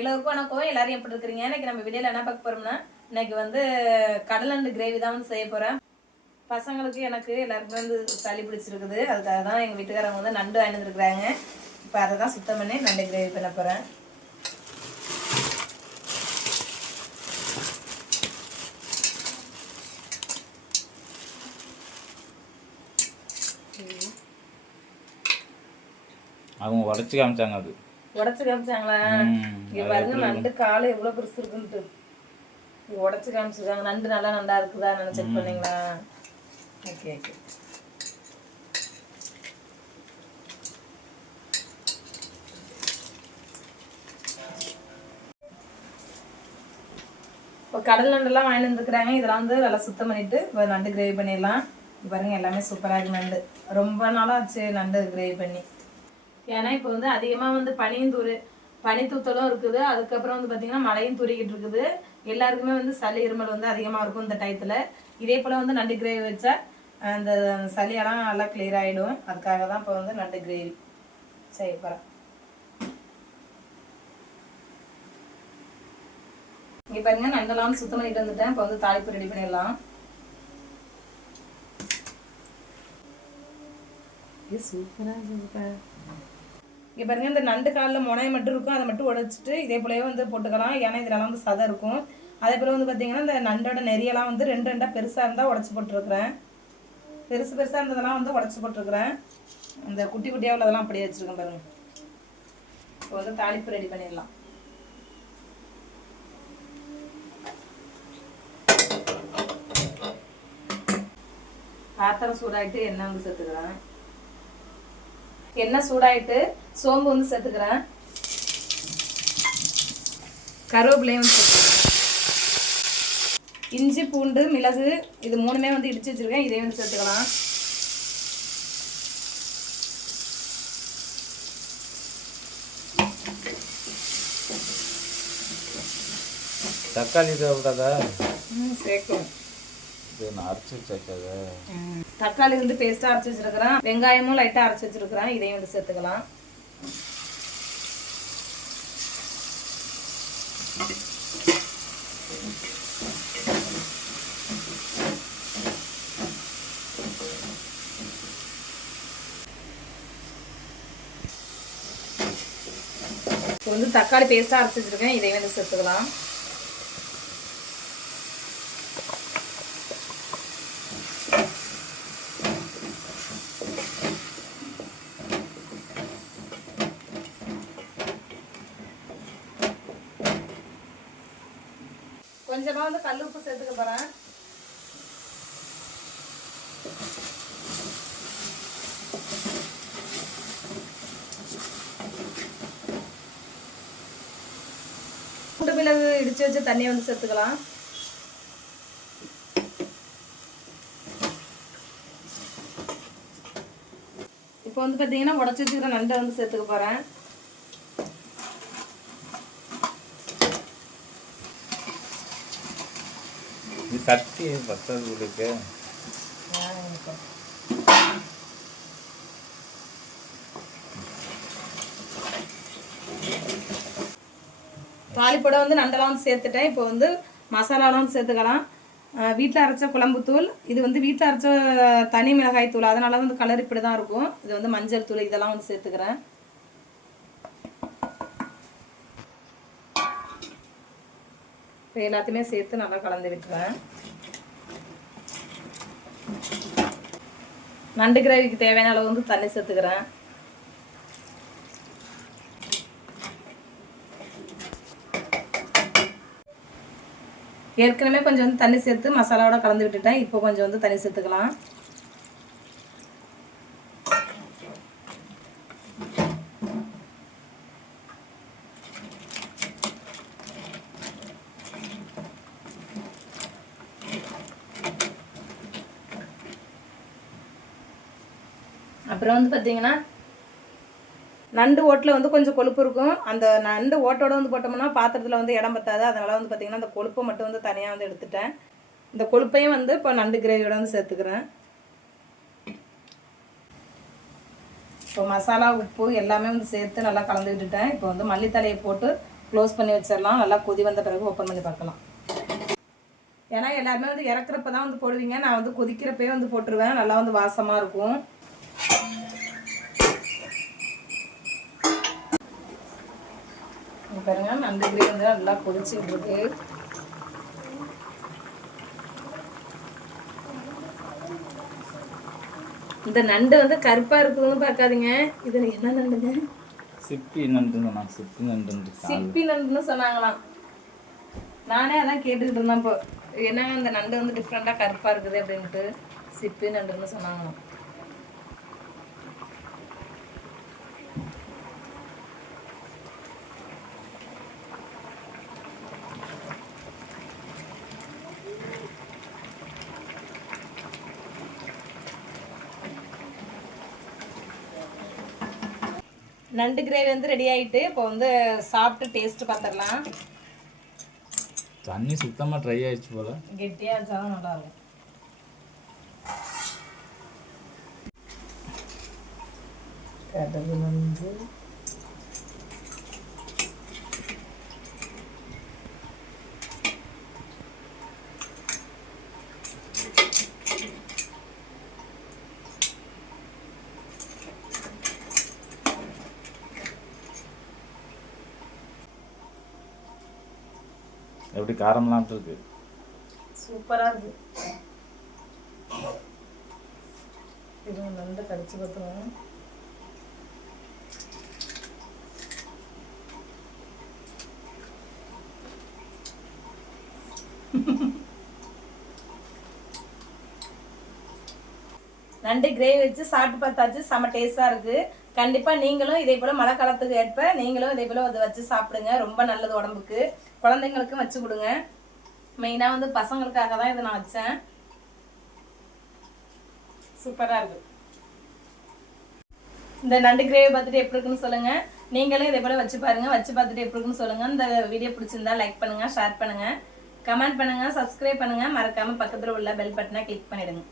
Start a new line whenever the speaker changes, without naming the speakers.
எல்லோருக்கும் வணக்கம் எல்லாரும் எப்படி இருக்கிறீங்க? இன்னைக்கு நம்ம வீடியோவில் என்ன பார்க்க போகிறோம்னா இன்னைக்கு வந்து கடலண்டு கிரேவி தான் வந்து செய்ய போகிறேன் பசங்களுக்கு எனக்கு எல்லாருக்குமே வந்து சளி பிடிச்சிருக்குது. அதுக்காக தான் எங்கள் வீட்டுக்காரங்க வந்து நண்டு வாங்கிட்டு இப்போ அதை தான் சுத்தம் பண்ணி நண்டு கிரேவி பண்ண போகிறேன்
அவங்க உடச்சி காமிச்சாங்க அது.
உடச்சி காமிச்சாங்களா. இங்க பாருங்க நண்டு காலு எவ்வளோ பெருசு இருக்குன்ட்டு. உடச்சி காமிச்சிருக்காங்க. நண்டு நல்லா நண்டா இருக்குதா நான் செக் பண்ணீங்களா? ஓகே ஓகே இப்போ கடல் நண்டெல்லாம் வாங்கிட்டு வந்துருக்குறாங்க. இதெல்லாம் வந்து நல்லா சுத்தம் பண்ணிட்டு நண்டு கிரேவி பண்ணிடலாம். பாருங்க எல்லாமே சூப்பராக இருக்கு நண்டு. ரொம்ப நாளாக ஆச்சு நண்டு கிரேவி பண்ணி. ஏன்னா இப்போ வந்து அதிகமாக வந்து பனியும் தூரு பனி தூத்தலும் இருக்குது. அதுக்கப்புறம் வந்து பார்த்திங்கன்னா மழையும் தூரிக்கிட்டு இருக்குது. எல்லாருக்குமே வந்து சளி இருமல் வந்து அதிகமாக இருக்கும் இந்த டயத்தில் இதே போல் வந்து நண்டு கிரேவி வச்சா அந்த சளியெல்லாம் நல்லா கிளியர் ஆகிடும் அதுக்காக தான் இப்போ வந்து நண்டு கிரேவி சரி போகிறேன் இங்கே பாருங்க நண்டெல்லாம் சுத்தம் பண்ணிட்டு வந்துட்டேன். இப்போ வந்து தாளிப்பு ரெடி பண்ணிடலாம். இது சூப்பராக சூப்பர் இங்கே பாருங்க இந்த நண்டு காலில் முனைய மட்டும் இருக்கும். அதை மட்டும் உடைச்சிட்டு இதே போலவே வந்து போட்டுக்கலாம். ஏன்னா இதெல்லாம் வந்து சதை இருக்கும். அதே போல் வந்து பார்த்தீங்கன்னா இந்த நண்டோட நெறியெல்லாம் வந்து ரெண்டு ரெண்டாக பெருசாக இருந்தால் உடச்சி போட்டுருக்குறேன். பெருசு பெருசாக இருந்ததெல்லாம் வந்து உடச்சி போட்டுருக்குறேன். இந்த குட்டி குட்டியாக உள்ளதெல்லாம் அப்படியே வச்சுருக்கேன் பாருங்க. இப்போ வந்து தாளிப்பு ரெடி பண்ணிடலாம். பாத்திரம் சூடாகிட்டு எண்ணெய் வந்து சேர்த்துக்கிறேன். எண்ணெய் சூடாயிட்டு சோம்பு வந்து சேர்த்துக்கிறேன். கருவேப்பிலையும் வந்து இஞ்சி பூண்டு மிளகு இது மூணுமே வந்து இடிச்சு வச்சிருக்கேன். இதையும் வந்து சேர்த்துக்கலாம்.
தக்காளி தேவைப்படாதா?
சேர்க்கும்
இது நான் அரைச்சி வச்சாக்காத
தக்காளி வந்து பேஸ்ட்டாக அரைச்சி வச்சிருக்கிறேன். வெங்காயமும் லைட்டாக அரைச்சி வச்சிருக்கிறேன். இதையும் வந்து சேர்த்துக்கலாம். இப்போ வந்து தக்காளி பேஸ்ட்டாக அரைச்சி வச்சிருக்கேன். இதையும் வந்து சேர்த்துக்கலாம். கொஞ்சமாக வந்து கல் உப்பு சேர்த்துக்க போகிறேன் பூண்டு மிளகு இடித்து வச்சு தண்ணியை வந்து சேர்த்துக்கலாம். இப்போ வந்து பார்த்தீங்கன்னா உடச்சி வச்சுக்கிற நண்டை வந்து சேர்த்துக்க போகிறேன்
இது சட்டி பத்தது கொடுக்க
வந்து நண்டெல்லாம் வந்து சேர்த்துட்டேன். இப்போ வந்து மசாலாலாம் வந்து சேர்த்துக்கலாம் வீட்டில் அரைச்ச குழம்புத்தூள் இது வந்து வீட்டில் அரைச்ச தனி மிளகாய் தூள். அதனால வந்து கலர் இப்படி தான் இருக்கும். இது வந்து மஞ்சள் தூள் இதெல்லாம் வந்து சேர்த்துக்கிறேன். இப்போ எல்லாத்தையுமே சேர்த்து நல்லா கலந்து விட்டுருவேன். நண்டு கிரேவிக்கு தேவையான அளவு வந்து தண்ணி சேர்த்துக்கிறேன். ஏற்கனவே கொஞ்சம் வந்து தண்ணி சேர்த்து மசாலாவோட கலந்து விட்டுட்டேன். இப்போ கொஞ்சம் வந்து தண்ணி சேர்த்துக்கலாம். அப்புறம் வந்து பார்த்தீங்கன்னா நண்டு ஓட்டில் வந்து கொஞ்சம் கொழுப்பு இருக்கும். அந்த நண்டு ஓட்டோட வந்து போட்டோம்னா பாத்திரத்தில் வந்து இடம் பத்தாது. அதனால் வந்து பார்த்திங்கன்னா அந்த கொழுப்பை மட்டும் வந்து தனியாக வந்து எடுத்துட்டேன். இந்த கொழுப்பையும் வந்து இப்போ நண்டு கிரேவியோட வந்து சேர்த்துக்கிறேன். இப்போ மசாலா உப்பு எல்லாமே வந்து சேர்த்து நல்லா கலந்து விட்டுட்டேன் இப்போ வந்து மல்லித்தலையை போட்டு க்ளோஸ் பண்ணி வச்சிடலாம். நல்லா கொதி வந்த பிறகு ஓப்பன் பண்ணி பார்க்கலாம். ஏன்னா எல்லாருமே வந்து இறக்குறப்ப தான் வந்து போடுவீங்க. நான் வந்து கொதிக்கிறப்பே வந்து போட்டுருவேன். நல்லா வந்து வாசமாக இருக்கும். இங்க பாருங்க நண்டு கிரேவி வந்து நல்லா கொதிச்சுட்டு இருக்கு இந்த நண்டு வந்து கருப்பா இருக்குதுன்னு பார்க்காதீங்க. இது என்ன நண்டுங்க?
சிப்பி நண்டுன்னு சிப்பி நண்டு
சிப்பி நண்டுன்னு சொன்னாங்களாம். நானே அதான் கேட்டுக்கிட்டு இருந்தேன் இப்போ. என்ன இந்த நண்டு வந்து டிஃப்ரெண்டாக கருப்பாக இருக்குது அப்படின்ட்டு. சிப்பி நண்டுன்னு சொன்னாங்களாம். நண்டு கிரேவி வந்து ரெடி ஆயிட்டு இப்போ வந்து சாப்பிட்டு டேஸ்ட் பார்த்துடலாம்
தண்ணி சுத்தமாக ட்ரை ஆயிடுச்சு போல.
கெட்டியாக வச்சாலும் நல்லா இருக்கும். கடவு வந்து
எப்படி காரம்லாம் இருக்கு.
சூப்பராக இருக்கு. இது நல்ல கடிச்சு பார்த்துருவோம். நண்டு கிரேவி வச்சு சாப்பிட்டு பார்த்தாச்சு. செம்ம டேஸ்டாக இருக்குது கண்டிப்பாக நீங்களும் இதே போல் மழை காலத்துக்கு ஏற்ப நீங்களும் இதே போல் அதை வச்சு சாப்பிடுங்க. ரொம்ப நல்லது உடம்புக்கு. குழந்தைங்களுக்கும் வச்சு கொடுங்க. மெயினாக வந்து பசங்களுக்காக தான் இதை நான் வச்சேன். சூப்பராக இருக்கு. இந்த நண்டு கிரேவி பார்த்துட்டு எப்படி இருக்குன்னு சொல்லுங்கள் நீங்களும் இதே போல் வச்சு பாருங்கள் வச்சு பார்த்துட்டு எப்படி இருக்குன்னு சொல்லுங்கள் இந்த வீடியோ பிடிச்சிருந்தா லைக் பண்ணுங்கள் ஷேர் பண்ணுங்கள் கமெண்ட் பண்ணுங்கள் சப்ஸ்கிரைப் பண்ணுங்கள் மறக்காமல் பக்கத்தில் உள்ள பெல் பட்டனை கிளிக் பண்ணிவிடுங்க